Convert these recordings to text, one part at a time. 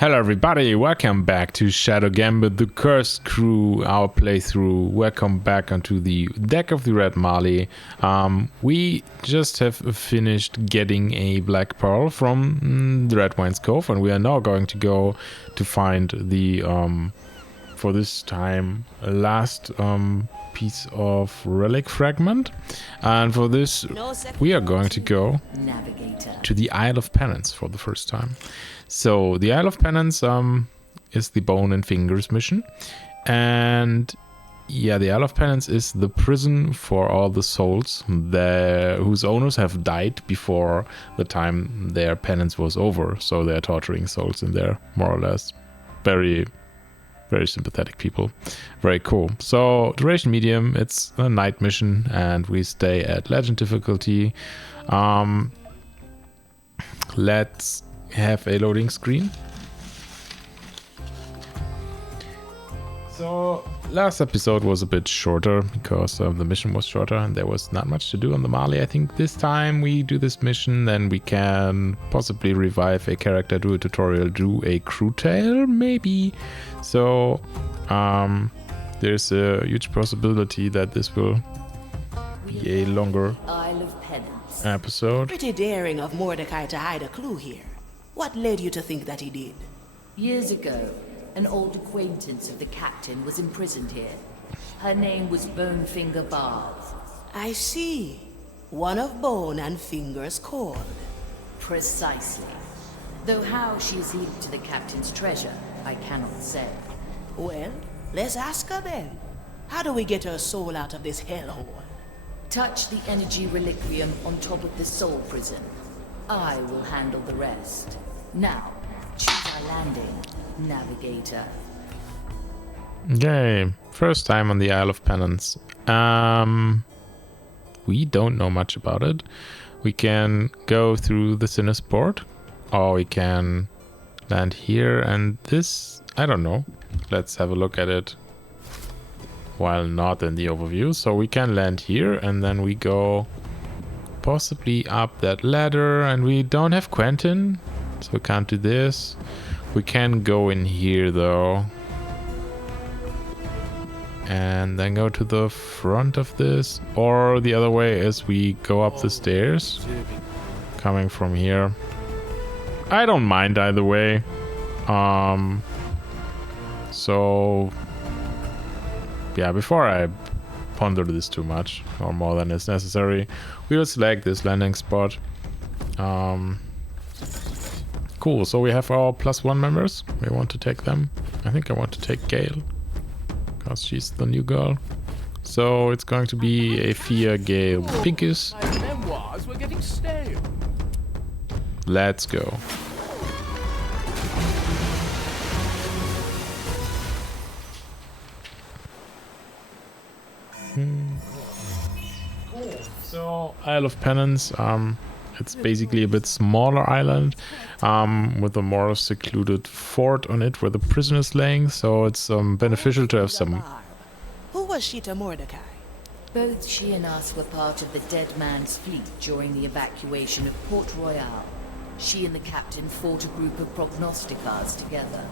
Hello everybody, welcome back to Shadow Gambit, the Cursed Crew, our playthrough. Welcome back onto the deck of the Red Marley. We just have finished getting a Black Pearl from the Red Wine's Cove, and we are now going to go to find the, for this time, last piece of relic fragment. And for this, we are going to go to the Isle of Penance for the first time. So the Isle of Penance is the Bone and Fingers mission, and yeah, the Isle of Penance is the prison for all the souls whose owners have died before the time their penance was over. So they're torturing souls in there, more or less. Very, very sympathetic people. Very cool. So duration medium. It's a night mission, and we stay at legend difficulty. Let's have a loading screen. So last episode was a bit shorter because the mission was shorter and there was not much to do on the Marley. I think this time we do this mission, then we can possibly revive a character, do a tutorial, do a crew tale, maybe. So there's a huge possibility that this will be a longer episode. Pretty daring of Mordecai to hide a clue here. What led you to think that he did? Years ago, an old acquaintance of the captain was imprisoned here. Her name was Bonefinger Barb. I see. One of Bone and Finger's called. Precisely. Though how she is linked to the captain's treasure, I cannot say. Well, let's ask her then. How do we get her soul out of this hellhole? Touch the energy reliquium on top of the soul prison. I will handle the rest. Now, choose our landing, navigator. Okay, first time on the Isle of Penance. We don't know much about it. We can go through the Sinner's Port, or we can land here, and this, I don't know. Let's have a look at it while not in the overview. So we can land here, and then we go possibly up that ladder, and we don't have Quentin, so we can't do this. We can go in here though, and then go to the front of this, or the other way is we go up the stairs coming from here. I don't mind either way. So yeah, before I ponder this too much or more than is necessary, we will select this landing spot. Cool, so we have our +1 members. We want to take them. I think I want to take Gale, because she's the new girl. So it's going to be a Fia, Gale, Pinkus. Memoirs were getting stale. Let's go. Cool. So Isle of Penance. It's basically a bit smaller island with a more secluded fort on it where the prisoner is laying. So it's beneficial to have some. Who was she to Mordecai? Both she and us were part of the Dead Man's fleet during the evacuation of Port Royal. She and the captain fought a group of prognosticars together.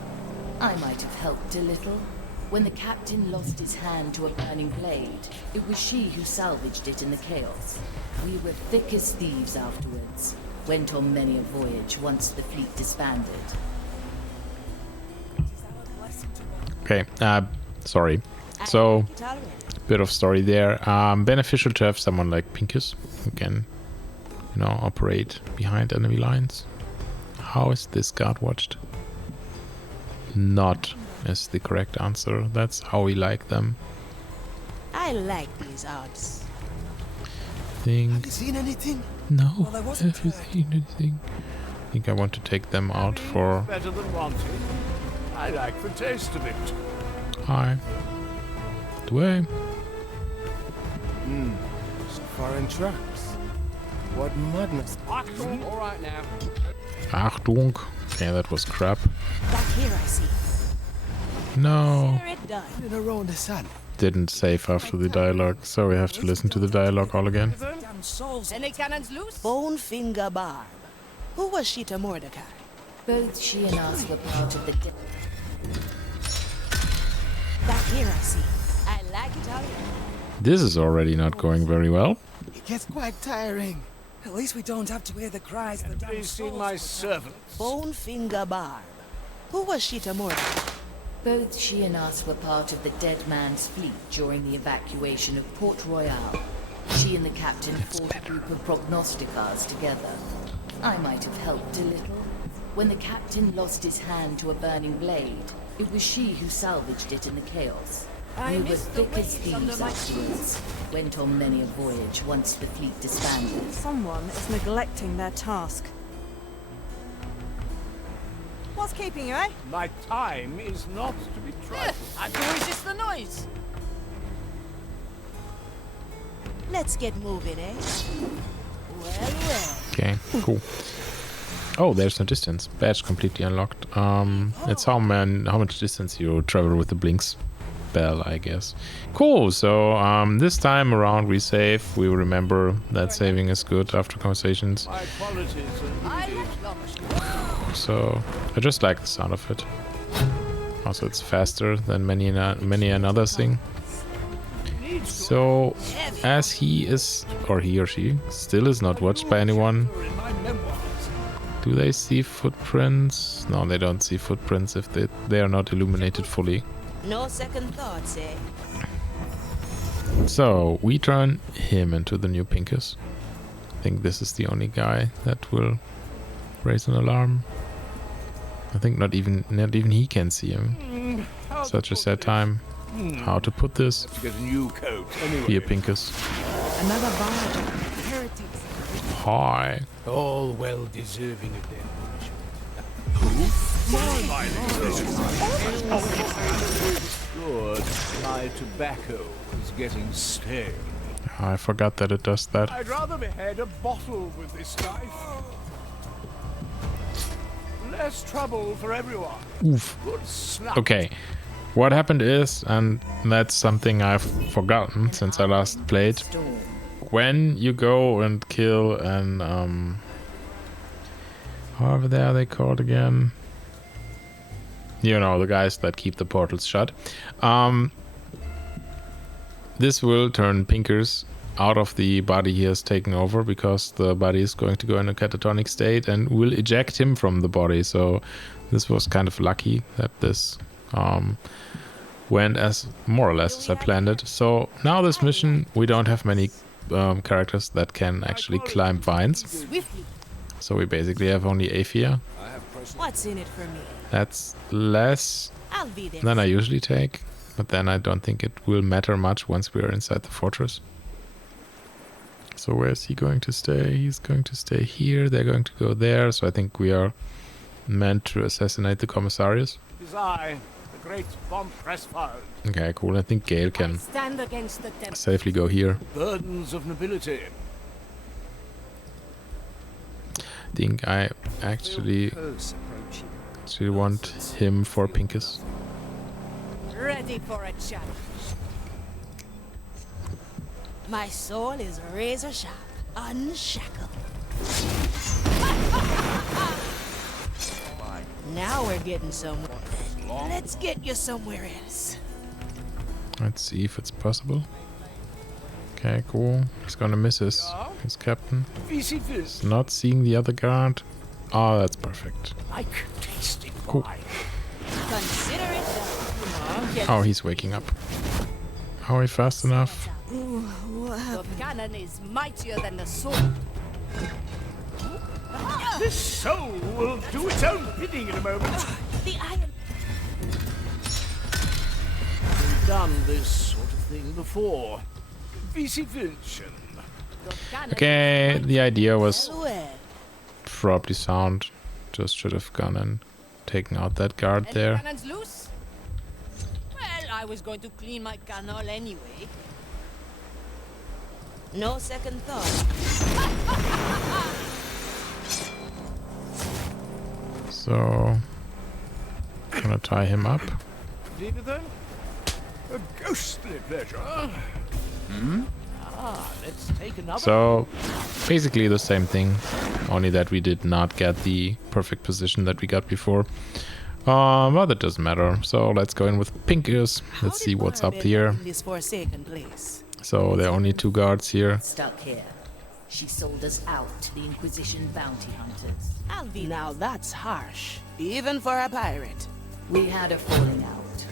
I might have helped a little. When the captain lost his hand to a burning blade, it was she who salvaged it in the chaos. We were thick as thieves afterwards. Went on many a voyage once the fleet disbanded. Okay, sorry. So, bit of story there. Beneficial to have someone like Pinkus who can, you know, operate behind enemy lines. How is this guard watched? Not is the correct answer. That's how we like them. I like these odds. Have you seen anything? No, Well, I wasn't have you seen anything? I think I want to take them out for. Better than wanted. I like the taste of it. Hi. Do I? Some foreign traps. What madness. All right now. Achtung. Okay, that was crap. Back here I see. No. Here it done. In a row in the sun. Didn't save after the dialogue, so we have to listen to the dialogue all again. Bonefinger Barb. Who was she to Mordecai? Both she and us were part of the dead. Back here, I see. I like it how This is already not going very well. It gets quite tiring. At least we don't have to hear the cries of the damn Please see souls my put up. servants. Bone Finger Barb. Who was she to Morty? Both she and us were part of the dead man's fleet during the evacuation of Port Royal. She and the captain fought a group of prognosticars together. I might have helped a little. When the captain lost his hand to a burning blade, it was she who salvaged it in the chaos. We were thick as thieves afterwards. Went on many a voyage once the fleet disbanded. Someone is neglecting their task. What's keeping you, eh? My time is not to be trifled. I can resist the noise. Let's get moving, eh? Well, well. Okay, cool. Oh, there's no distance. Badge completely unlocked. It's how much distance you travel with the blinks bell, I guess. Cool. So this time around we save. We remember that saving is good after conversations. My qualities are needed. So I just like the sound of it. Also, it's faster than many another thing. So, as he is, or he or she, still is not watched by anyone, In my memoirs. do they see footprints? No, they don't see footprints if they are not illuminated fully. No second thoughts, eh? So, we turn him into the new Pincus. I think this is the only guy that will raise an alarm. I think not even he can see him. How to Such a put sad this? time. How to put this? To get a new coat. Anyway. Be a Pincus. Another bard. Heretics. Hi. All well deserving of their Good. My tobacco is getting stale. I forgot that it does that. I'd rather behead a bottle with this knife. Less trouble for everyone. Oof. Good snap. Okay. What happened is, and that's something I've forgotten since I last played, Storm. when you go and kill an however they are called again, you know, the guys that keep the portals shut, this will turn Pinkers out of the body he has taken over, because the body is going to go in a catatonic state and will eject him from the body. So this was kind of lucky that this went as more or less as I planned it. So now this mission, we don't have many characters that can actually climb vines. Swiftly. So we basically have only Aphia. What's in it for me? That's less I'll be there. than I usually take, but then I don't think it will matter much once we are inside the fortress. So where is he going to stay? He's going to stay here. They're going to go there. So I think we are meant to assassinate the commissarius. It is I, the great von Pressfire. Okay, cool. I think Gale can Stand against the devil. safely go here. Burdens of nobility. I think I actually want him for Pincus. Ready for a challenge. My soul is razor sharp, unshackled. Now we're getting somewhere. Let's get you somewhere else. Let's see if it's possible. Okay, cool. He's gonna miss his captain. Vici vis. He's not seeing the other guard. Oh, that's perfect. Like tasting Cool. wine. Consider it done. Oh, he's waking up. Are we fast enough? The cannon is mightier than the sword. This soul will do its own bidding in a moment. The iron. We've done this sort of thing before. Vici Vincent. Okay, the idea was Well, probably sound. Just should have gone and taken out that guard Any there. cannons loose? Well, I was going to clean my canal anyway. no second thought. So, gonna tie him up. Indeed, then? A ghostly pleasure. Ah, let's take another. So, basically the same thing. Only that we did not get the perfect position that we got before. Well, that doesn't matter. So let's go in with Pincus. Let's see what's up here. In this forsaken place. So there are only 2 guards here. Stuck here. She sold us out to the Inquisition bounty hunters. Alvi, now that's harsh, even for a pirate. We had a falling out.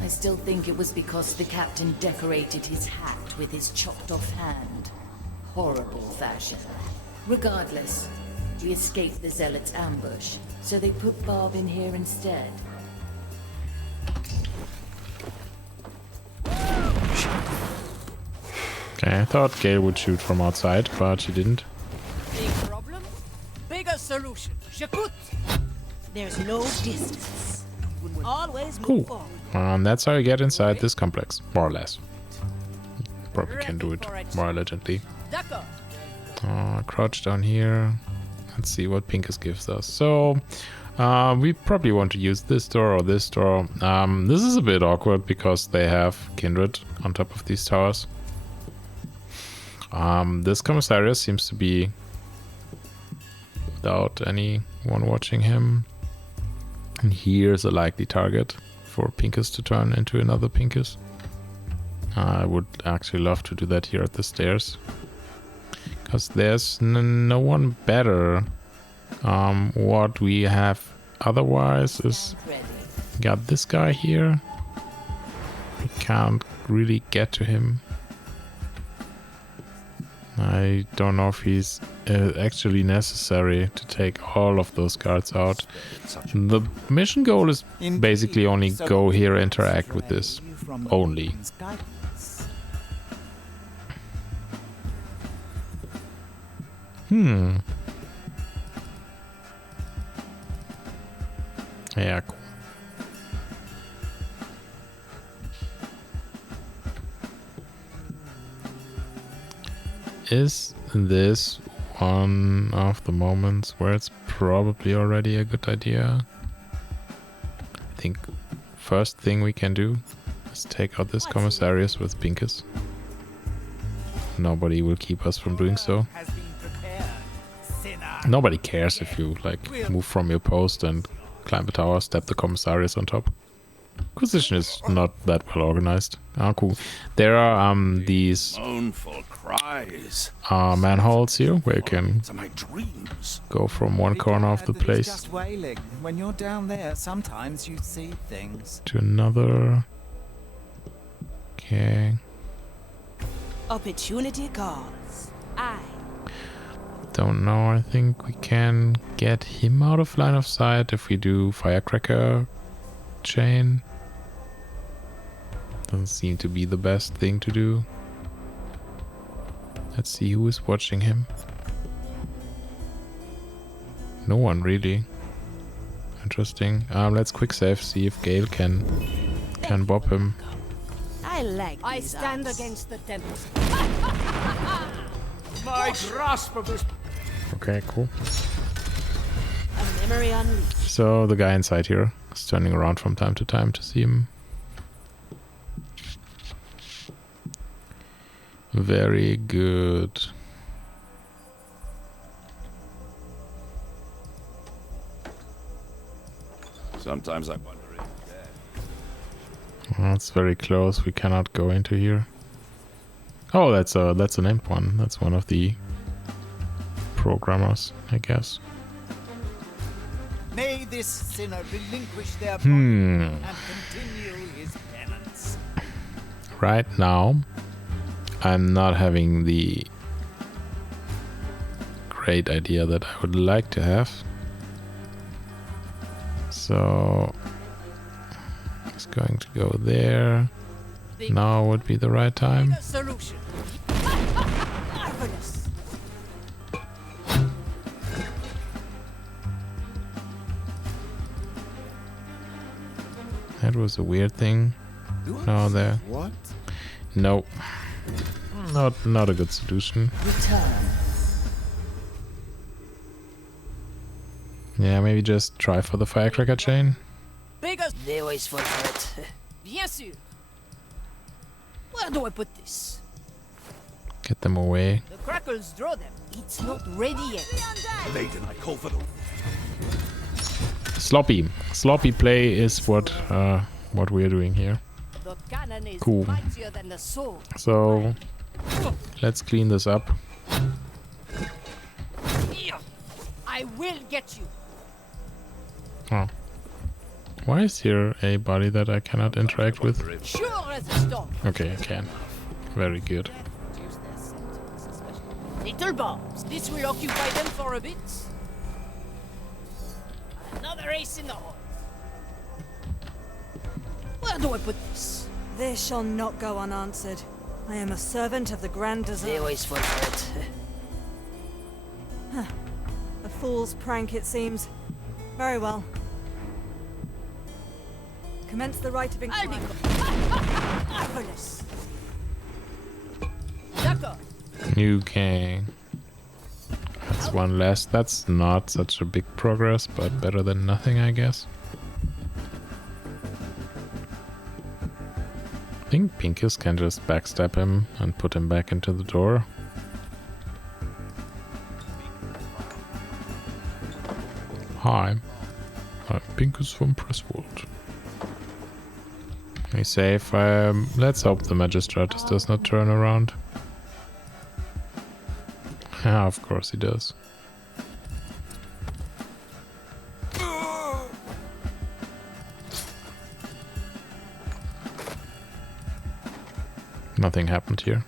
I still think it was because the captain decorated his hat with his chopped off hand. Horrible fashion. Regardless, we escaped the Zealot's ambush, so they put Barb in here instead. Okay, I thought Gale would shoot from outside, but she didn't. Big problem? Bigger solution. J'écoute. There's no distance. Always move Cool. forward. That's how you get inside this complex, more or less. Probably can do Ready it for it. more elegantly. D'accord. Crouch down here. Let's see what Pincus gives us. So, we probably want to use this door or this door. This is a bit awkward because they have Kindred on top of these towers. This commissariat seems to be without anyone watching him. And here's a likely target for Pincus to turn into another Pincus. I would actually love to do that here at the stairs. Because there's no one better. What we have otherwise is Ready. got this guy here. We can't really get to him. I don't know if he's actually necessary to take all of those guards out. The mission goal is basically only go here, interact with this. Only. Yeah, cool. Is this one of the moments where it's probably already a good idea? I think first thing we can do is take out this commissarius with Pincus. Nobody will keep us from doing so. Nobody cares if you like move from your post and climb a tower, step the commissarius on top. Inquisition is not that well organized. Cool. There are these Mournful cries. manholes here where you can To my dreams. go from one corner of the place Just wailing. When you're down there, sometimes you see things. to another. Okay. Opportunity calls. Aye. Don't know. I think we can get him out of line of sight if we do firecracker chain. Doesn't seem to be the best thing to do. Let's see who is watching him. No one really. Interesting. Let's quick save, see if Gale can bop him. I like I these stand odds. against the tempest. My grasp of this. Okay, cool. A memory unleashed. So the guy inside here is turning around from time to time to see him. Very good. Sometimes I wonder if Well, it's very close. We cannot go into here. Oh, that's a named one. That's one of the programmers, I guess. May this sinner relinquish their body and continue his penance. Right now, I'm not having the great idea that I would like to have. So it's going to go there. Now would be the right time. Bigger solution. Marvelous. That was a weird thing. No, there. What? No. Not a good solution. Return. Yeah, maybe just try for the firecracker chain. Bigger. They always fall for it. Bien sûr. Where do I put this? Get them away. The crackles draw them. It's not ready yet. Maiden, I call for the... Sloppy play is what we're doing here. The cannon is Cool. mightier than the sword. So let's clean this up. Here, I will get you. Oh. Why is here a body that I cannot interact with? Sure as a stone. Okay, I can. Very good. Little bombs. This will occupy them for a bit. Another ace in the hole. Where do I put this? This shall not go unanswered. I am a servant of the Grand They Design. always forget. A fool's prank, it seems. Very well. Commence the right of I'll be inquiry. marvelous. D'accord. Okay. That's one less. That's not such a big progress, but better than nothing, I guess. I think Pincus can just backstab him and put him back into the door. Hi, I'm Pincus from Presswold. He's safe. Let's hope the Magistratus does not turn around. Yeah, of course he does. Nothing happened here.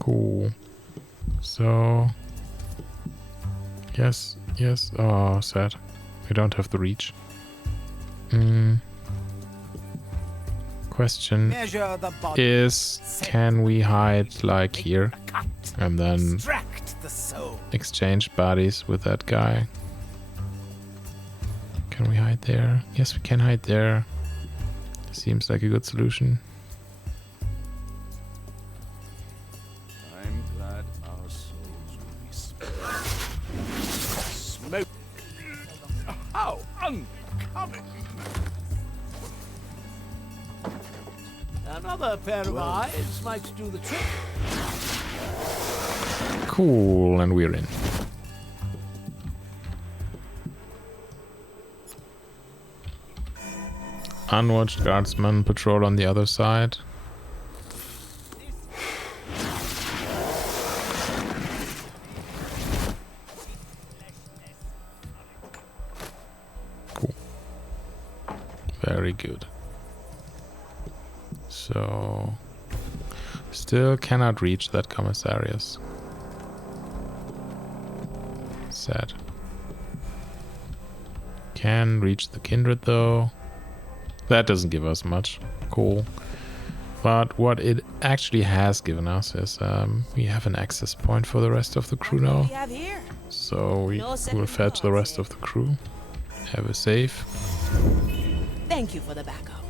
Cool. So... Yes. Oh, sad. We don't have the reach. Question Measure the body. is, can we hide like here Cut. and then Extract the soul. exchange bodies with that guy? Can we hide there? Yes, we can hide there. Seems like a good solution. I'm glad our souls will be smoke. How uncommon! Another pair of eyes might do the trick. Cool, and we're in. Unwatched guardsmen patrol on the other side. Cool. Very good. So, still cannot reach that commissarius. Sad. Can reach the kindred though. That doesn't give us much. Cool. But what it actually has given us is we have an access point for the rest of the crew What do now. we have here? So we No will second fetch the thoughts, rest eh? of the crew. Have a save. Thank you for the backup.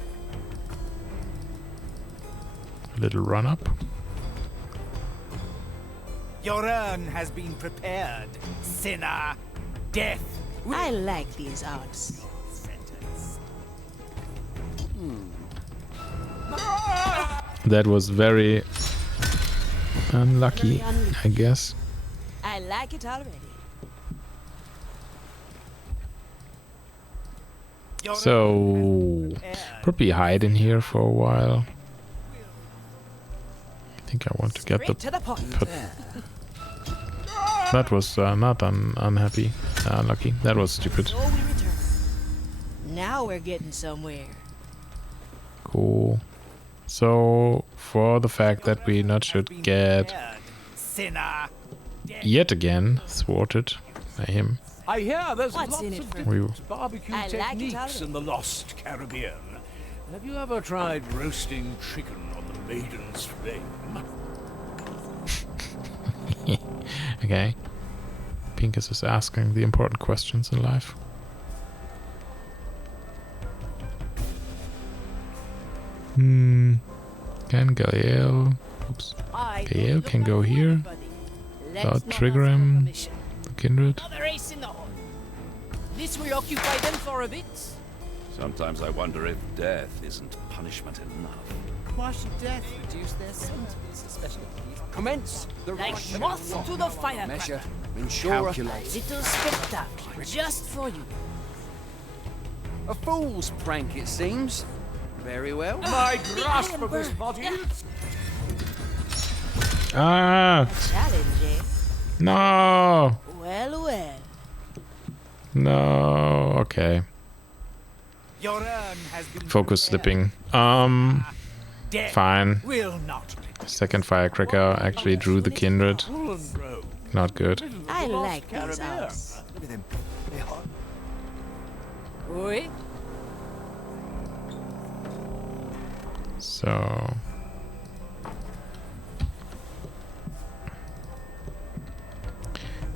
A little run up. Your urn has been prepared, sinner. Death. I like these odds. Sentence. That was very unlucky, I guess. I like it already. Your So probably hide in here for a while. I think I want to get Straight to the point. That was not unhappy. Unlucky. That was stupid. So we return. Now we're getting somewhere. Cool. So for the fact that we not should get prepared, sinner. yet again thwarted by him, I hear there's What's lots in it of for different we barbecue I like it techniques already. in the Lost Caribbean. Have you ever tried roasting chicken on the Maiden's Flame? okay. Pincus is asking the important questions in life. Can Galileo... Oops. Gael can go here. Without trigger him. The kindred. Another ace in the hole. This will occupy them for a bit. Sometimes I wonder if death isn't punishment enough. Why should death reduce their sentence, especially these? Commence the Like right moths to the firecracker. measure, ensure, Calculate. Little spectacle, just for you. a fool's prank, it seems. Very well. My grasp of this body. Ah! Challenge, eh? No! Well, well. No. Okay. Your urn has been Focus prepared. slipping. Death Fine. will not. Second firecracker actually drew the kindred. Not good. I like these odds. Look at them. They're hot. Oui. So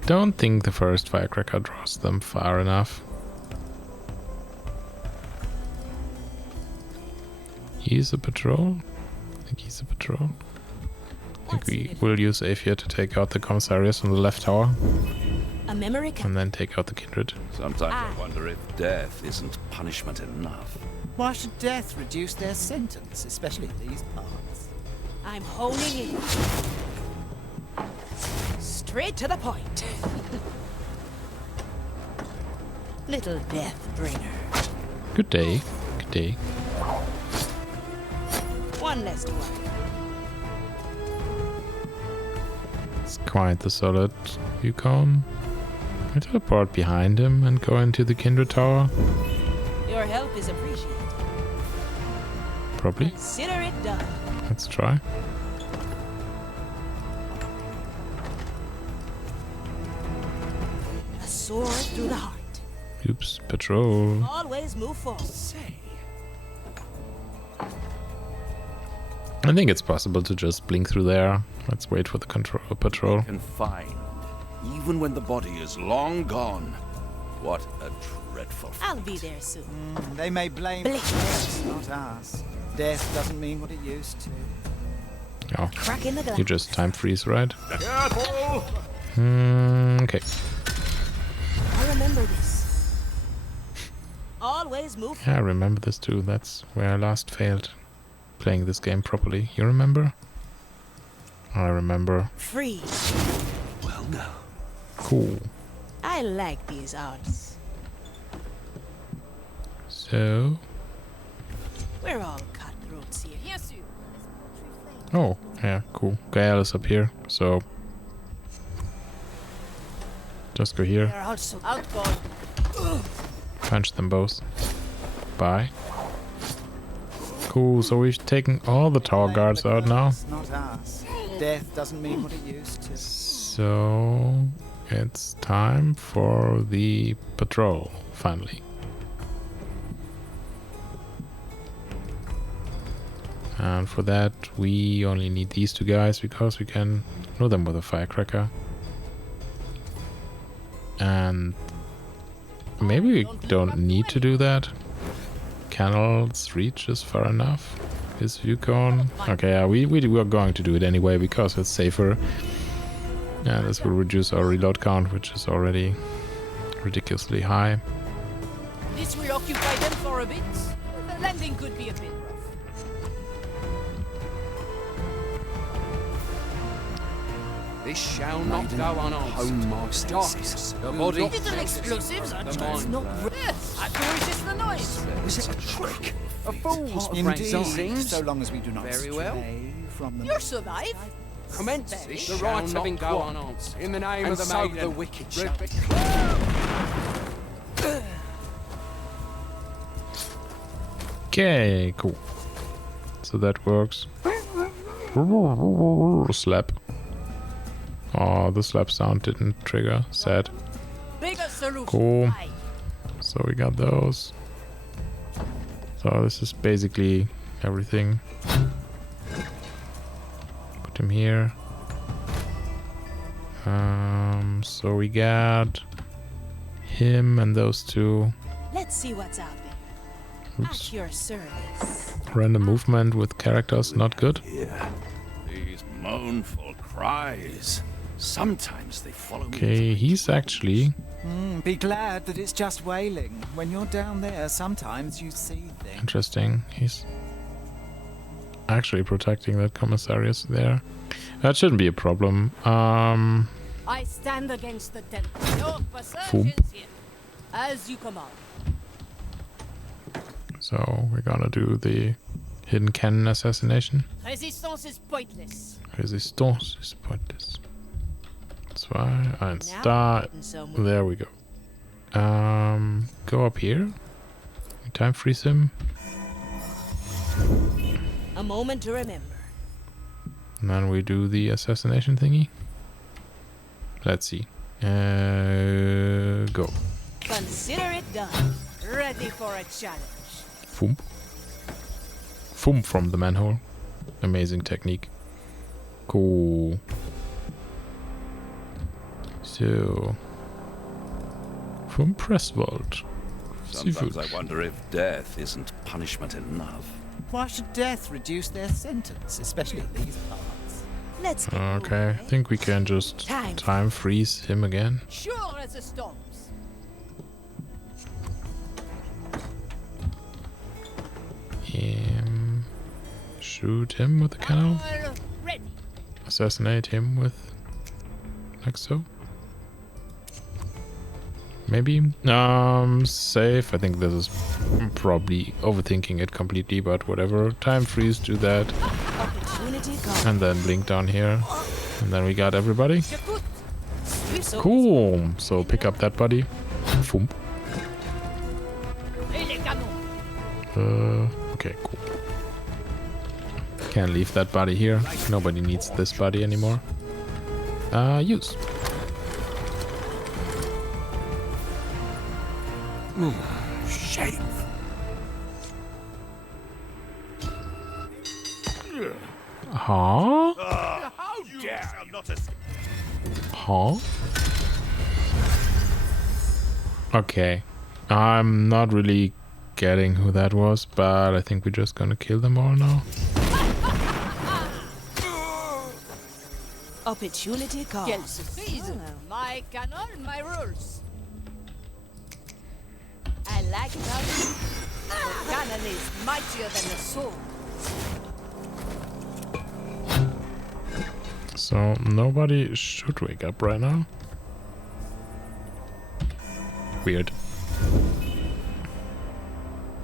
don't think the first firecracker draws them far enough. He's a patrol? I think he's a patrol. I think we will use Aphia to take out the commissarius on the left tower A memory card. and then take out the kindred. Sometimes I wonder if death isn't punishment enough. Why should death reduce their sentence, especially these parts? I'm honing in. Straight to the point. Little death bringer. Good day. Good day. One less to worry. It's quite the solid Yukon. I teleport behind him and go into the kindred tower. Your help is appreciated. Probably. Consider it done. Let's try. A sword through the heart. Oops, patrol. Always move forward. I think it's possible to just blink through there. Let's wait for the patrol. Confined, even when the body is long gone. What a dreadful I'll be there soon. They may blame Blink. us, not us. Death doesn't mean what it used to. Oh, Crack in the glass. you just time freeze, right? Okay. I remember this. Always move Yeah, I remember this too. That's where I last failed playing this game properly. You remember? I remember. free. Well, no. Cool. I like these odds. So... We're all cutthroats here. Bien sûr. Oh, yeah, cool. Gael is up here, so... Just go here. They're also Outgone. Punch them both. Bye. Cool, so we've taken all the tower guards out now. Not us. Death doesn't mean what it used to. So it's time for the patrol, finally. And for that we only need these two guys because we can know them with a firecracker. And maybe we don't need to do that. Canal's reach is far enough. His view cone. Okay, yeah, we are going to do it anyway because it's safer. Yeah, this will reduce our reload count, which is already ridiculously high. This will occupy them for a bit. The landing could be a bit rough. This shall not go unanswered. Home my Darkness, senses. the body. Little explosives are just not I can resist the noise. Is it a trick? A fool's prank, Indeed, it seems. so long as we do not Very well. stray from the You'll survive. Commence Very. the rites of go unanswered. In the name of the maiden. The wicked shall be. Okay, cool. So that works. Slap. Oh, the slap sound didn't trigger. Sad. Bigger solution. Cool. Aye. So we got those. So this is basically everything. Put him here. So we got him and those two. Let's see what's out there. At Oops. your service. Random movement with characters, not good. Here, these mournful cries. Sometimes they follow me. Okay, he's actually... Be glad that it's just wailing. When you're down there, sometimes you see things. Interesting. He's... actually protecting that commissariat there. That shouldn't be a problem. I stand against the tent. No assertions here. As you command. So we're gonna do the hidden cannon assassination. Resistance is pointless. Resistance is pointless. 2, 1, Now start. getting somewhere. There we go. Go up here. Time freeze him. A moment to remember. And then we do the assassination thingy. Let's see. Go. Consider it done. Ready for a challenge. Foom. Foom from the manhole. Amazing technique. Cool. So. From Presswald. Sometimes I wonder if death isn't punishment enough. Why should death reduce their sentence, especially in these parts? Let's get Okay, I think we can just time freeze him again. Sure as the storms. Shoot him with the cannon. All ready. Assassinate him with like so. Maybe. Save. I think this is probably overthinking it completely, but whatever. Time freeze, do that. opportunity comes. And then blink down here. And then we got everybody. So Cool. So pick up that body. Foom. Et les canons. Okay, cool. Can't leave that body here. Nobody needs this body anymore. Use. Shame. Huh? How dare you not escape? Huh? Okay. I'm not really getting who that was, but I think we're just gonna kill them all now. opportunity Quelle comes. surprise. My canon, my rules. I like how the cannon is mightier than the sword. So nobody should wake up right now. Weird.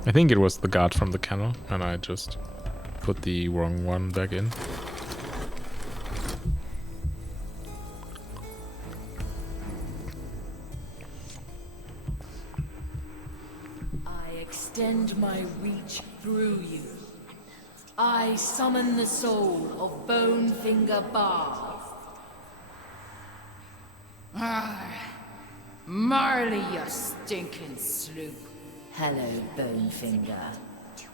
I think it was the guard from the kennel, and I just put the wrong one back in. I extend my reach through you. I summon the soul of Bonefinger Bar. Marley, you stinking sloop. Hello, Bonefinger.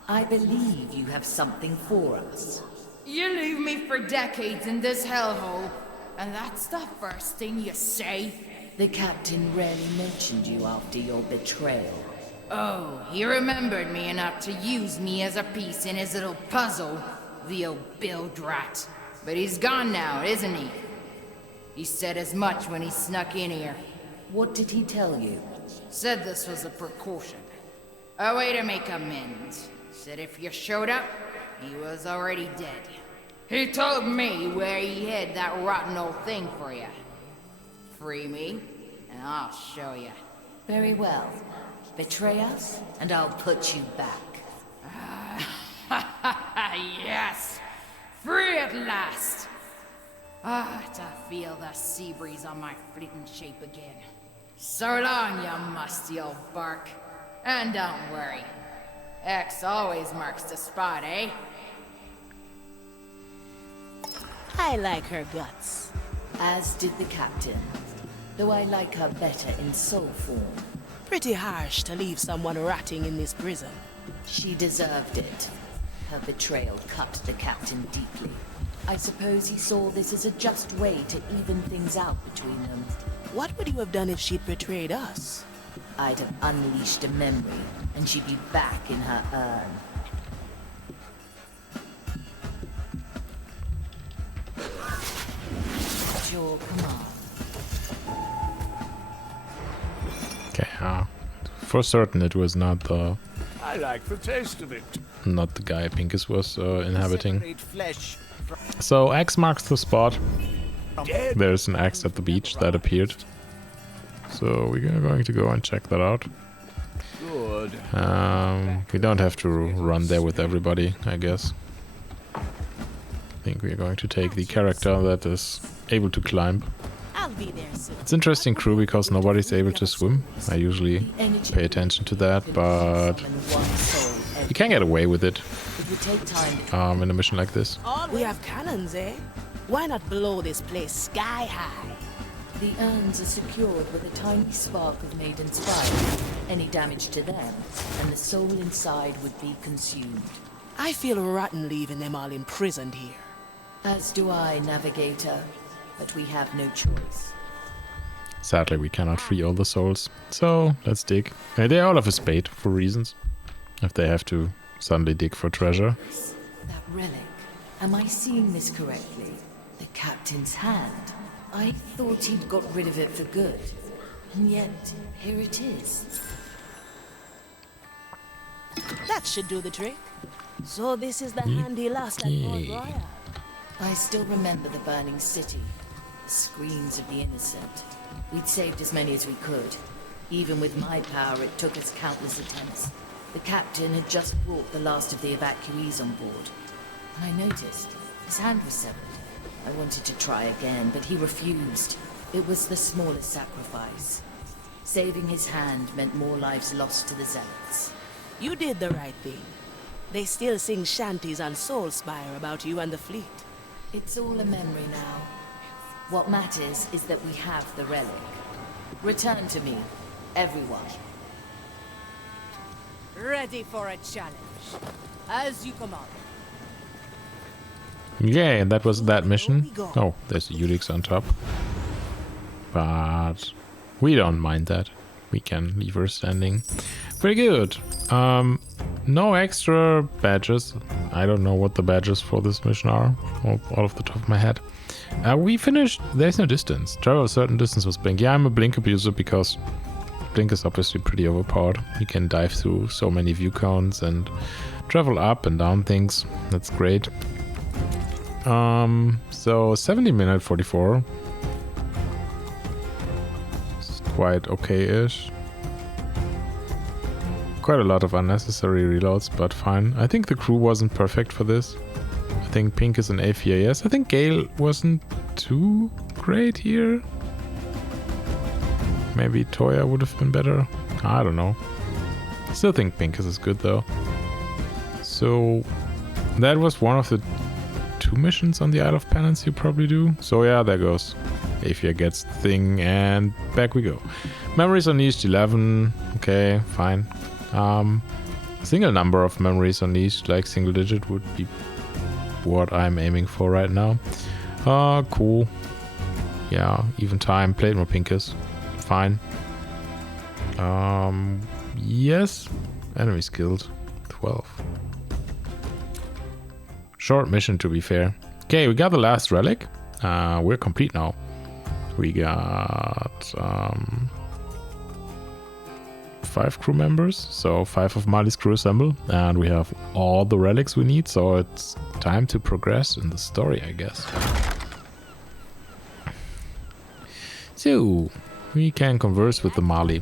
I believe you have something for us. You leave me for decades in this hellhole, and that's the first thing you say? The captain rarely mentioned you after your betrayal. Oh, he remembered me enough to use me as a piece in his little puzzle, the old bilge rat. But he's gone now, isn't he? He said as much when he snuck in here. What did he tell you? Said this was a precaution. A way to make amends. Said if you showed up, he was already dead. He told me where he hid that rotten old thing for you. Free me, and I'll show you. Very well. Betray us, and I'll put you back. Yes! Free at last! To feel the sea breeze on my fleeting shape again. So long, you musty old bark. And don't worry. X always marks the spot, eh? I like her guts. As did the captain, though I like her better in soul form. Pretty harsh to leave someone rotting in this prison. She deserved it. Her betrayal cut the captain deeply. I suppose he saw this as a just way to even things out between them. What would you have done if she'd betrayed us? I'd have unleashed a memory, and she'd be back in her urn. At your command. Okay, for certain it was not the... I like the taste of it. not the guy Pincus was inhabiting. Separate flesh So X marks the spot. There's an X at the beach that appeared. So we're going to go and check that out. Good. We don't have to run there with everybody, I guess. I think we're going to take the character that is able to climb. I'll be there soon. It's interesting crew because nobody's able to swim. I usually pay attention to that, but you can get away with it It would take time in a mission like this. We have cannons, eh? Why not blow this place sky high? The urns are secured with a tiny spark of Maiden's fire. Any damage to them, and the soul inside would be consumed. I feel rotten leaving them all imprisoned here. As do I, Navigator. But we have no choice. Sadly, we cannot free all the souls. So, let's dig. They all have a spade, for reasons. If they have to suddenly dig for treasure. That relic. Am I seeing this correctly? The captain's hand. I thought he'd got rid of it for good. And yet, here it is. That should do the trick. So this is the hand he lost at Port Royal. I still remember the burning city. The screams of the innocent. We'd saved as many as we could. Even with my power, it took us countless attempts. The captain had just brought the last of the evacuees on board. And I noticed his hand was severed. I wanted to try again, but he refused. It was the smallest sacrifice. Saving his hand meant more lives lost to the Zealots. You did the right thing. They still sing shanties on Soulspire about you and the fleet. It's all a memory now. What matters is that we have the relic. Return to me, everyone. Ready for a challenge. As you command. Yeah, that was that mission. Oh, there's a Ulix on top. But we don't mind that. We can leave her standing. Pretty good. No extra badges. I don't know what the badges for this mission are, all off the top of my head. We finished. There's no distance. Travel a certain distance with Blink. Yeah, I'm a Blink abuser because Blink is obviously pretty overpowered. You can dive through so many view counts and travel up and down things. That's great. So 70-minute 44. It's quite okay-ish. Quite a lot of unnecessary reloads, but fine. I think the crew wasn't perfect for this. I think Pink is an AFAS. I think Gale wasn't too great here. Maybe Toya would have been better. I don't know. Still think Pincus is good though. So that was one of the 2 missions on the Isle of Penance you probably do. So yeah, there goes. Afia gets the thing and back we go. Memories Unleashed 11. Okay, fine. Single number of memories unleashed, like single digit, would be what I'm aiming for right now. Cool. Yeah, even time. Played more Pincus. Fine. Yes. Enemies killed. 12. Short mission, to be fair. Okay, we got the last relic. We're complete now. We got 5 crew members, so 5 of Mali's crew assemble, and we have all the relics we need, so it's time to progress in the story, I guess. So, we can converse with the Mali.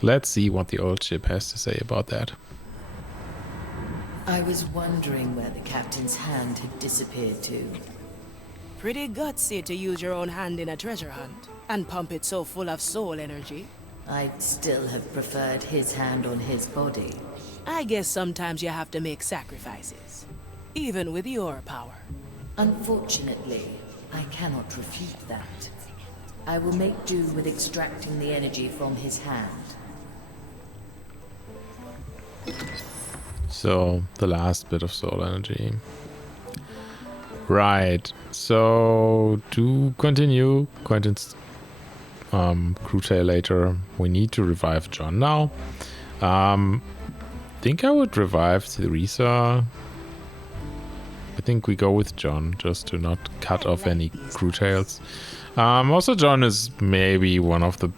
Let's see what the old ship has to say about that. I was wondering where the captain's hand had disappeared to. Pretty gutsy to use your own hand in a treasure hunt and pump it so full of soul energy. I'd still have preferred his hand on his body. I guess sometimes you have to make sacrifices, even with your power. Unfortunately, I cannot refute that. I will make do with extracting the energy from his hand. So, the last bit of soul energy. Right, so to continue Quentin's crew tale later, we need to revive John now. Think I would revive Theresa. I think we go with John, just to not cut off any crew tales. Also, John is maybe one of the...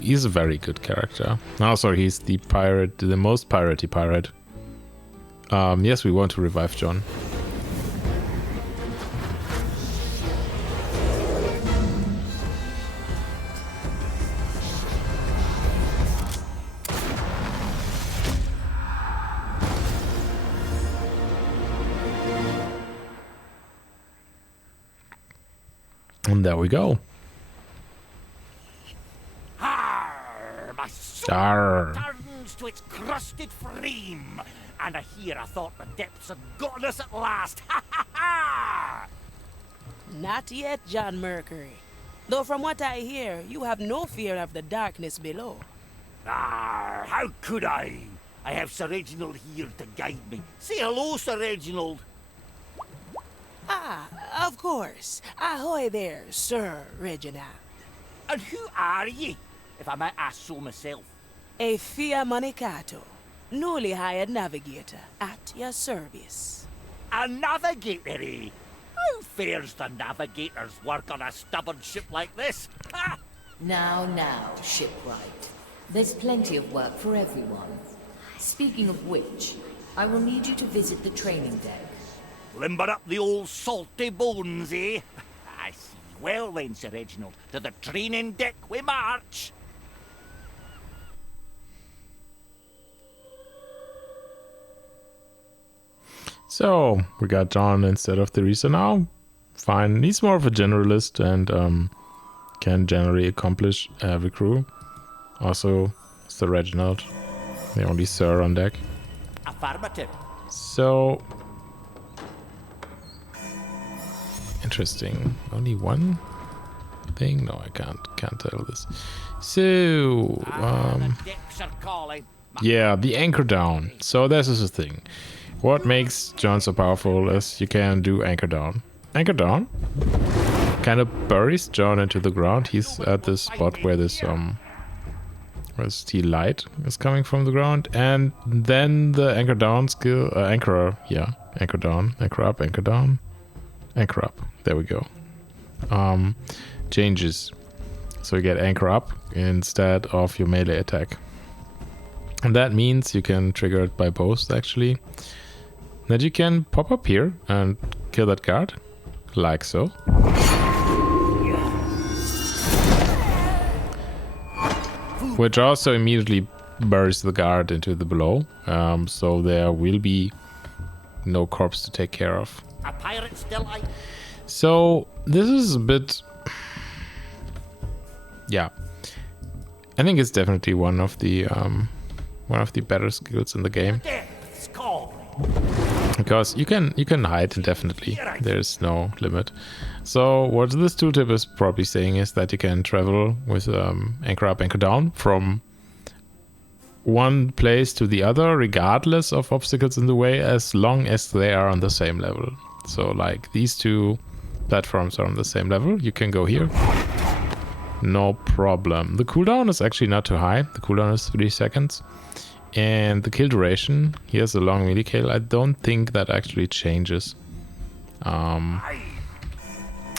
He's a very good character. Also, he's the pirate, the most piratey pirate. Yes, we want to revive John. And there we go. Arr, my soul Arr. turns to its crusted frame, and here I thought the depths had gotten us at last. Ha ha ha! Not yet, John Mercury. Though from what I hear, you have no fear of the darkness below. Arr, how could I? I have Sir Reginald here to guide me. Say hello, Sir Reginald. Ah, of course. Ahoy there, Sir Reginald. And who are ye, if I might ask so myself? A Fia Manicato, newly hired navigator, at your service. A navigator, eh? How fares the navigator's work on a stubborn ship like this? Ha! Now, shipwright. There's plenty of work for everyone. Speaking of which, I will need you to visit the training deck. Limber up the old salty bones, eh? I see. Well then, Sir Reginald, to the training deck we march. So, we got John instead of Theresa now. Fine. He's more of a generalist and can generally accomplish every crew. Also, Sir Reginald, the only Sir on deck. Affirmative. So, interesting. Only one thing? No, I can't tell this. So, The depths are calling. yeah, the anchor down. So this is the thing. What makes John so powerful is you can do anchor down. Anchor down kind of buries John into the ground. He's at this spot where this where steel light is coming from the ground, and then the anchor down skill, anchor down, anchor up, anchor down, anchor up. There we go. Changes. So you get anchor up instead of your melee attack. And that means you can trigger it by both, actually. That you can pop up here and kill that guard, like so. Which also immediately buries the guard into the below. So there will be no corpse to take care of. A pirate still I. So this is a bit, yeah. I think it's definitely one of the better skills in the game. Depths calling. Because you can hide indefinitely. There's no limit. So what this tooltip is probably saying is that you can travel with anchor up, anchor down from one place to the other, regardless of obstacles in the way, as long as they are on the same level. So like these two platforms are on the same level, you can go here. No problem. The cooldown is actually not too high. The cooldown is 3 seconds. And the kill duration, here's a long melee kill. I don't think that actually changes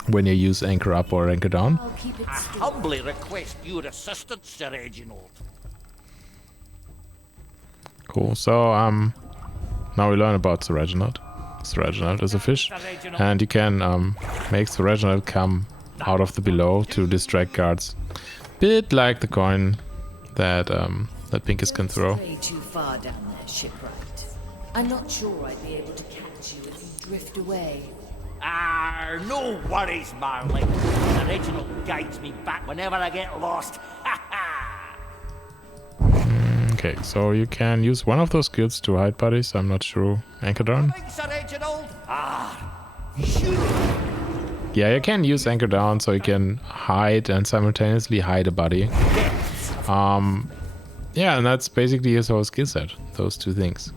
when you use anchor up or anchor down. I'll keep it I still. humbly request your assistance, Sir Reginald. Cool. So now we learn about Sir Reginald. Sir Reginald is a fish, and you can make Sir Reginald come out of the below to distract guards. Bit like the coin that that Pincus can throw. Stray too far down there, shipwright. I'm not sure I'd be able to catch you if you drift away. No worries, Marley. Sir Reginald guides me back whenever I get lost. Ha ha! Okay, so you can use one of those skills to hide buddies. I'm not sure. Anchor down? Thanks, Sir Reginald. Sure. Yeah, you can use anchor down so you can hide and simultaneously hide a buddy. Yeah, and that's basically his whole skill set. Those two things.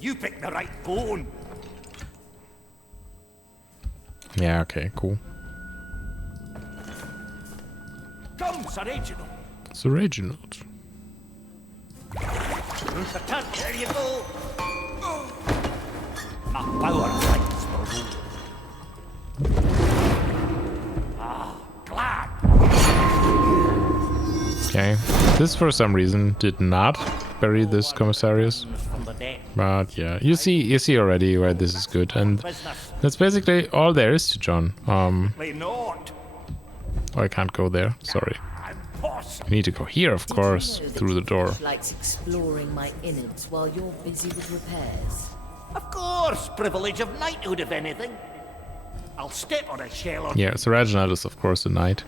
You picked the right bone. Yeah, okay, cool. Come, Sir Reginald. Sir Reginald. There you go. My power fights for gold. Glad. Okay, this for some reason did not bury this commissarius. From the dead. But yeah, you see already why this is good, and that's basically all there is to John. They not. Oh, I can't go there. Sorry. I need to go here, of course, through the door. Likes exploring my innards while you're busy with repairs. Of course, privilege of knighthood, if anything. I'll step on a shell or Yeah, so Reginald is, of course, a knight.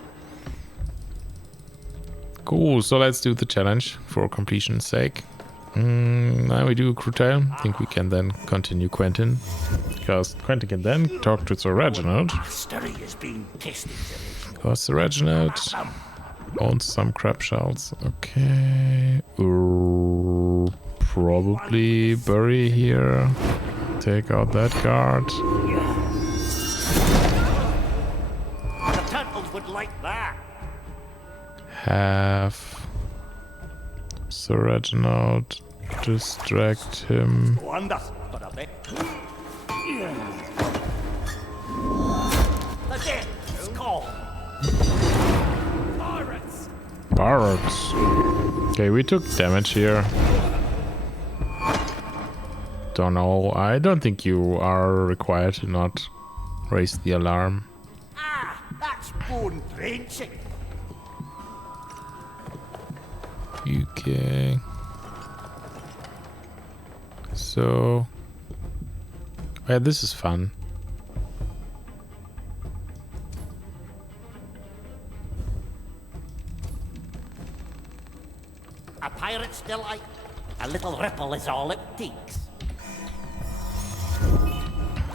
Cool, so let's do the challenge for completion's sake. Now we do Crutel. I think we can then continue Quentin. Because Quentin can then talk to Sir Reginald. mastery is being tested. Because Sir Reginald owns some crab shells. Okay. Probably bury here. Take out that guard. The turtles would like that. Have Sir Reginald distract him. Go under for a bit. The death's call. Pirates. Pirates. Okay, we took damage here. Don't know. I don't think you are required to not raise the alarm. Ah, that's bone drenching. Okay. So, yeah, this is fun. A pirate's delight. A little ripple is all it takes.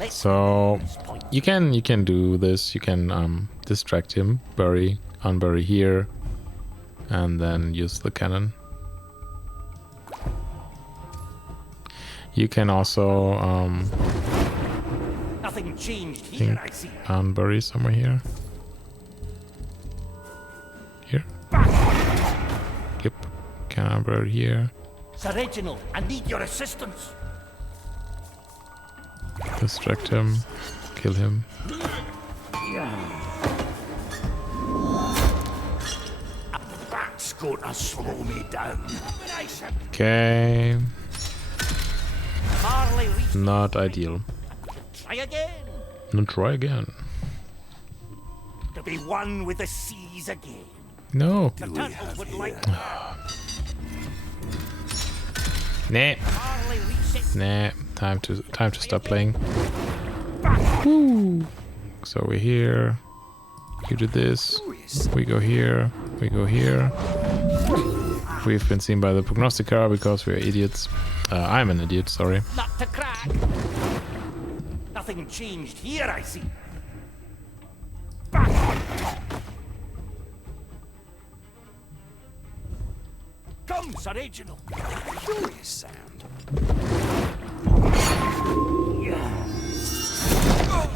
So you can do this. You can distract him, bury, unbury here, and then use the cannon. You can also Nothing changed here, I see. unbury somewhere here. Here. Yep. Can unbury here. Sir Reginald, I need your assistance. Distract him. Kill him. That's gonna slow me down. Okay. Marley reached. Not ideal. Try again. Then try again. To be one with the seas again. No. The turtles would like Nah. Marley reached. Nah. Time to stop playing. Woo. So we're here. You do this. We go here. We go here. We've been seen by the prognosticator because we're idiots. I'm an idiot, sorry. Not to crack. Nothing changed here, I see. Back on top. Come, Sir Reginald. Curious sound.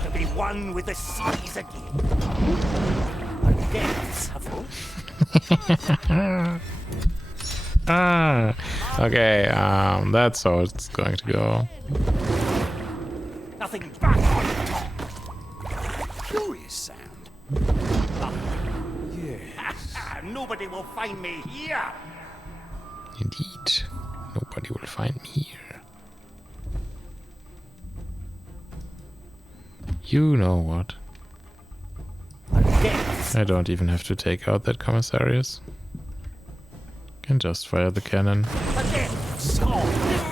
To be one with the seas again. Our deaths have Okay, that's how it's going to go. nothing back on top. Curious sound. Yes. Nobody will find me here. Indeed. Nobody will find me here. You know what? I don't even have to take out that commissarius. Can just fire the cannon.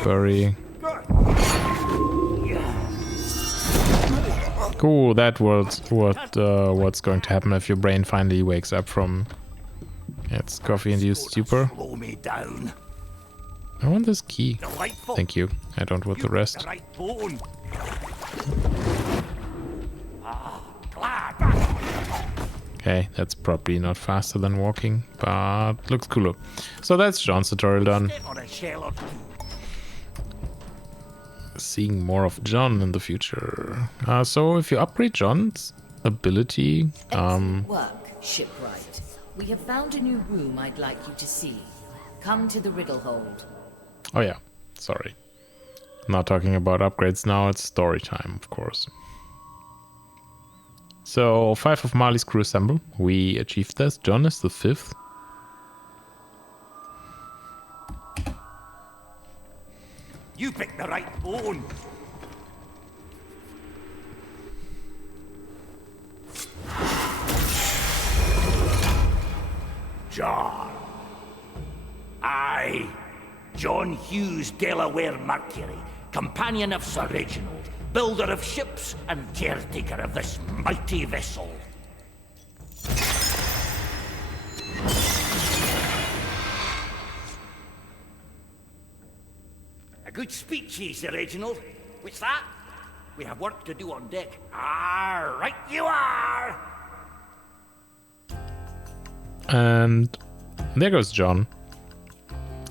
Bury. Cool, that was what's going to happen if your brain finally wakes up from its coffee-induced stupor. Slow me down. I want this key. Delightful. Thank you. I don't want the rest. The right bone. Glad. Okay, that's probably not faster than walking, but looks cooler. So that's John's tutorial done. Step on a shell or two. Seeing more of John in the future. So if you upgrade John's ability, Excellent work, shipwright. We have found a new room I'd like you to see. Come to the riddle hold. oh yeah, sorry. Not talking about upgrades now, it's story time, of course. So 5 of Marley's crew assemble. We achieved this. John is the 5th. John. I, John Hughes Delaware Mercury, companion of Sir Reginald, builder of ships and caretaker of this mighty vessel. A good speech, ye, Sir Reginald. What's that? We have work to do on deck. Ah, right you are! And there goes John.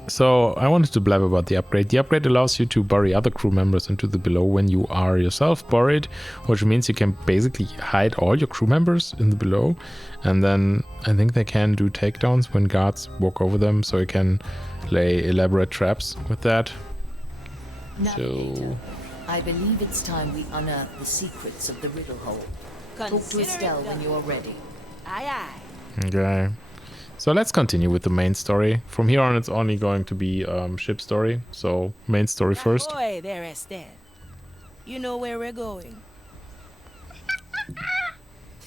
So I wanted to blab about the upgrade. The upgrade allows you to bury other crew members into the below when you are yourself buried, which means you can basically hide all your crew members in the below. And then I think they can do takedowns when guards walk over them, so you can lay elaborate traps with that. Navigator, I believe it's time we unearth the secrets of the riddle hole. Talk to Estelle when you are ready. Aye, aye. Okay. So let's continue with the main story. From here on, it's only going to be ship story. So main story first. Boy, there, Estelle. You know where we're going.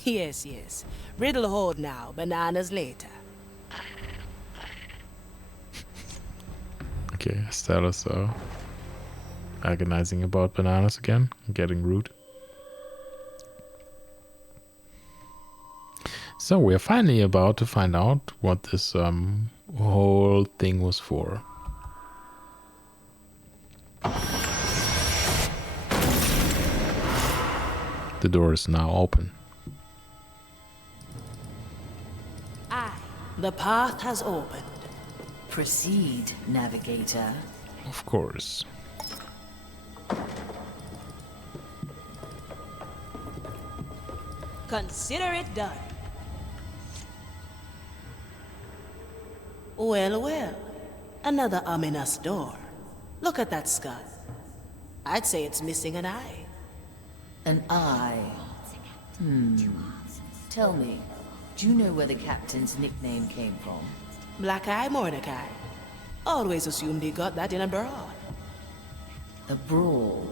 Yes, yes. Riddle hold now, bananas later. Okay, Estelle is agonizing about bananas again, getting rude. So we're finally about to find out what this whole thing was for. The door is now open. Aye, the path has opened. Proceed, Navigator. Of course. Consider it done. Well, well. Another ominous door. Look at that skull. I'd say it's missing an eye. An eye. Tell me, do you know where the captain's nickname came from? Black Eye Mordecai. Always assumed he got that in a brawl. A brawl,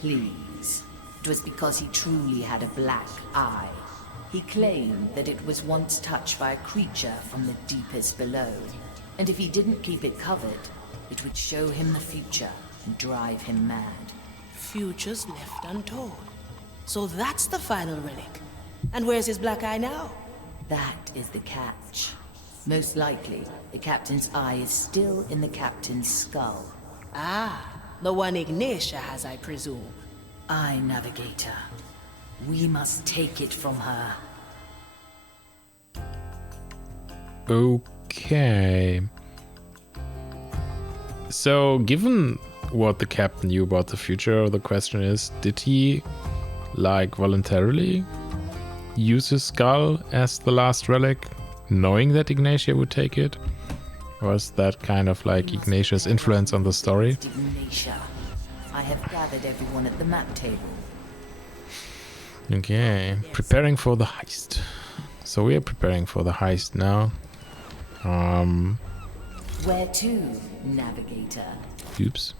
please. It was because he truly had a black eye. He claimed that it was once touched by a creature from the deepest below. And if he didn't keep it covered, it would show him the future and drive him mad. Futures left untold. So that's the final relic. And where's his black eye now? That is the catch. Most likely, the captain's eye is still in the captain's skull. Ah, the one Ignatia has, I presume. Aye, Navigator. We must take it from her. Okay. So, given what the captain knew about the future, the question is, did he, like, voluntarily use his skull as the last relic, knowing that Ignatia would take it? Or is that kind of like Ignatia's influence on the story? Ignatia. I have gathered everyone at the map table. Okay, preparing for the heist. So we are preparing for the heist now. Where to, Navigator? Oops.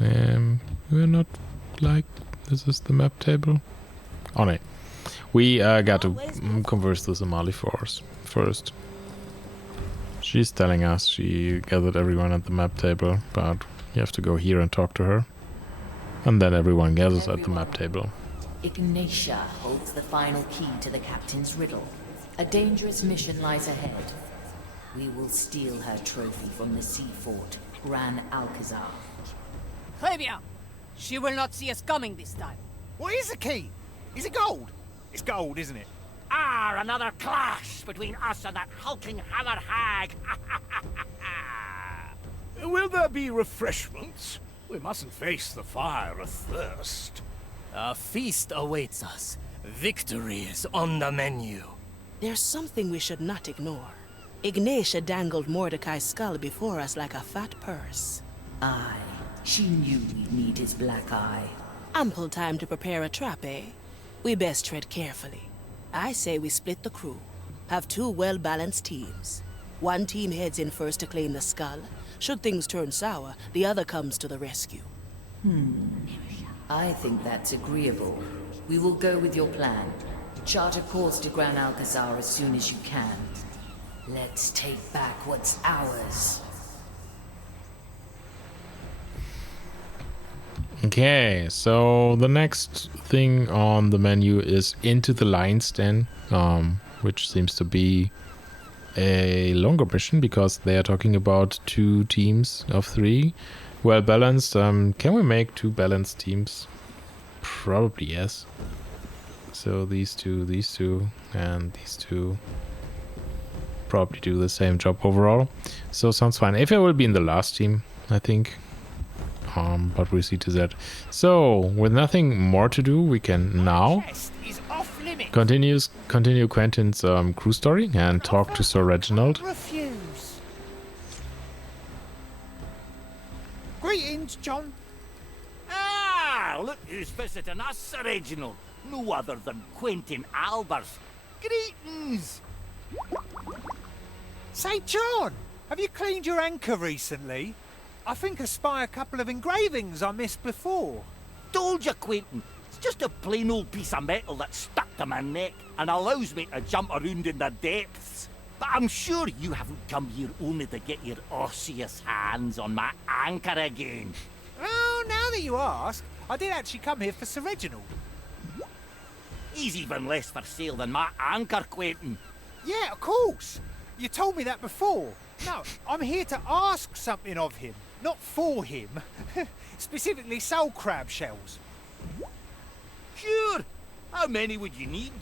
We're not like this is the map table. Oh no. We got to converse with the Somali force first. She's telling us she gathered everyone at the map table, but you have to go here and talk to her. And then everyone gathers at the map table. Ignatia holds the final key to the captain's riddle. A dangerous mission lies ahead. We will steal her trophy from the sea fort, Gran Alcazar. Très bien. She will not see us coming this time. What is the key? Is it gold? It's gold, isn't it? Ah, another clash between us and that hulking hammer hag. Will there be refreshments? We mustn't face the fire athirst. A feast awaits us. Victory is on the menu. There's something we should not ignore. Ignatia dangled Mordecai's skull before us like a fat purse. Aye, she knew we'd need his black eye. Ample time to prepare a trap, eh? We best tread carefully. I say we split the crew. Have two well-balanced teams. One team heads in first to claim the skull. Should things turn sour, the other comes to the rescue. I think that's agreeable. We will go with your plan. Chart a course to Gran Alcazar as soon as you can. Let's take back what's ours. Okay, so the next thing on the menu is Into the Lion's Den, which seems to be a longer mission because they are talking about 2 teams of 3. Well balanced. Can we make 2 balanced teams? Probably yes. So these two, and these 2 probably do the same job overall. So sounds fine. If I will be in the last team, I think. But we'll see to that. So, with nothing more to do, we can now continue Quentin's crew story and talk to Sir Reginald. Refuse. Greetings, John. Ah, look who's visiting us, Sir Reginald. No other than Quentin Albers. Greetings. Say, John, have you cleaned your anchor recently? I think I spy a couple of engravings I missed before. Told you, Quentin. It's just a plain old piece of metal that's stuck to my neck and allows me to jump around in the depths. But I'm sure you haven't come here only to get your osseous hands on my anchor again. Oh, now that you ask, I did actually come here for Sir Reginald. He's even less for sale than my anchor, Quentin. Yeah, of course. You told me that before. No, I'm here to ask something of him, not for him. Specifically soul crab shells. Sure. How many would you need?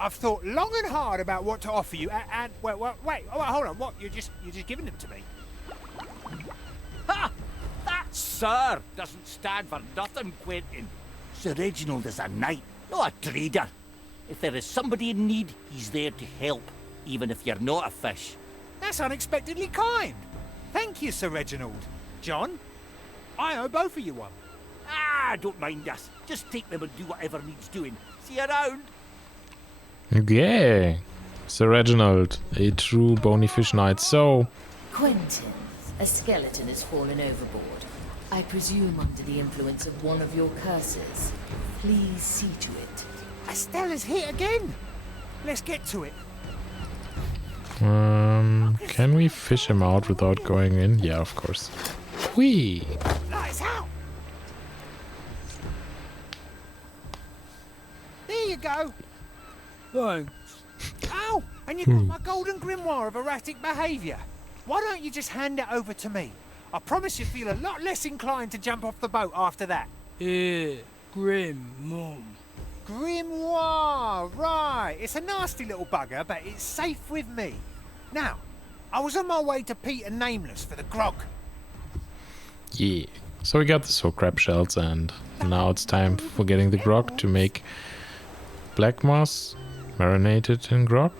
I've thought long and hard about what to offer you, and wait, hold on. What? You're just giving them to me? Ha! That "sir" doesn't stand for nothing, Quentin. Sir Reginald is a knight, not a trader. If there is somebody in need, he's there to help, even if you're not a fish. That's unexpectedly kind. Thank you, Sir Reginald. John, I owe both of you one. Ah, don't mind us. Just take them and do whatever needs doing. See you around. Okay, Sir Reginald, a true bony fish knight. So, Quentin, a skeleton has fallen overboard. I presume under the influence of one of your curses. Please see to it. Estella's hit again. Let's get to it. can we fish him out without going in? Yeah, of course. Whee! Lights out. There you go. Thanks. Oh, and you got my golden grimoire of erratic behaviour. Why don't you just hand it over to me? I promise you feel a lot less inclined to jump off the boat after that. Here, Grim, Mum. Grimoire, right. It's a nasty little bugger, but it's safe with me. Now, I was on my way to Pete and Nameless for the grog. Yeah. So we got the soul crab shells, and now it's time for getting the grog to make black moss, marinated in grog,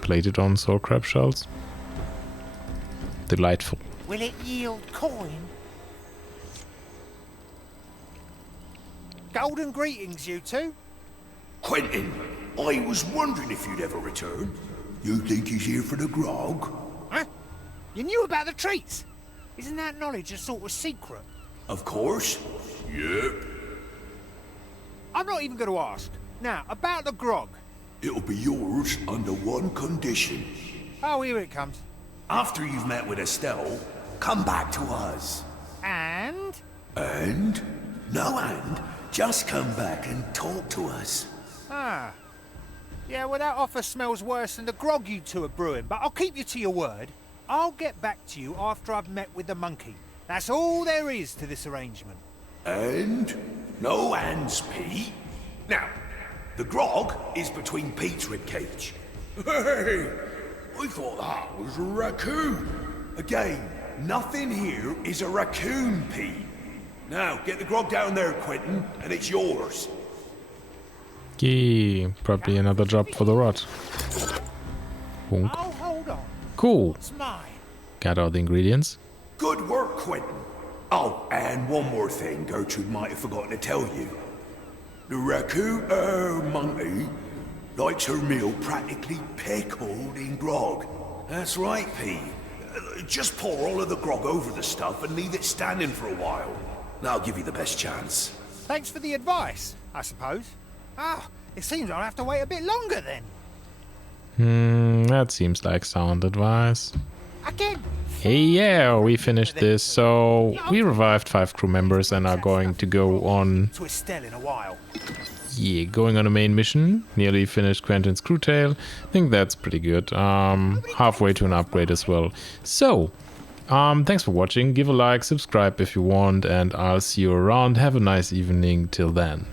plated on soul crab shells. Delightful. Will it yield coin? Golden greetings, you two. Quentin, I was wondering if you'd ever return. You think he's here for the grog? Huh? You knew about the treats? Isn't that knowledge a sort of secret? Of course. Yep. I'm not even going to ask. Now, about the grog. It'll be yours under one condition. Oh, here it comes. After you've met with Estelle, come back to us. And? And? No and. Just come back and talk to us. Ah. Yeah, well, that offer smells worse than the grog you two are brewing, but I'll keep you to your word. I'll get back to you after I've met with the monkey. That's all there is to this arrangement. And? No ands, Pete. Now, the grog is between Pete's ribcage. Hey! I thought that was a raccoon. Again, nothing here is a raccoon, Pete. Now, get the grog down there, Quentin, and it's yours. Yay, probably another job for the rod. Wonk. Oh, hold on. Cool. It's mine. Got all the ingredients. Good work, Quentin. Oh, and one more thing Gertrude might have forgotten to tell you. The raccoon, monkey, likes her meal practically pickled in grog. That's right, Pete. Just pour all of the grog over the stuff and leave it standing for a while. That'll give you the best chance. Thanks for the advice, I suppose. Ah, it seems I'll have to wait a bit longer then. That seems like sound advice. Again. Hey, yeah, we finished this, so we revived 5 crew members and are going to go on... To Estelle in a while. Yeah, going on a main mission. Nearly finished Quentin's crew tail. I think that's pretty good. Halfway to an upgrade as well. So, thanks for watching. Give a like, subscribe if you want, and I'll see you around. Have a nice evening till then.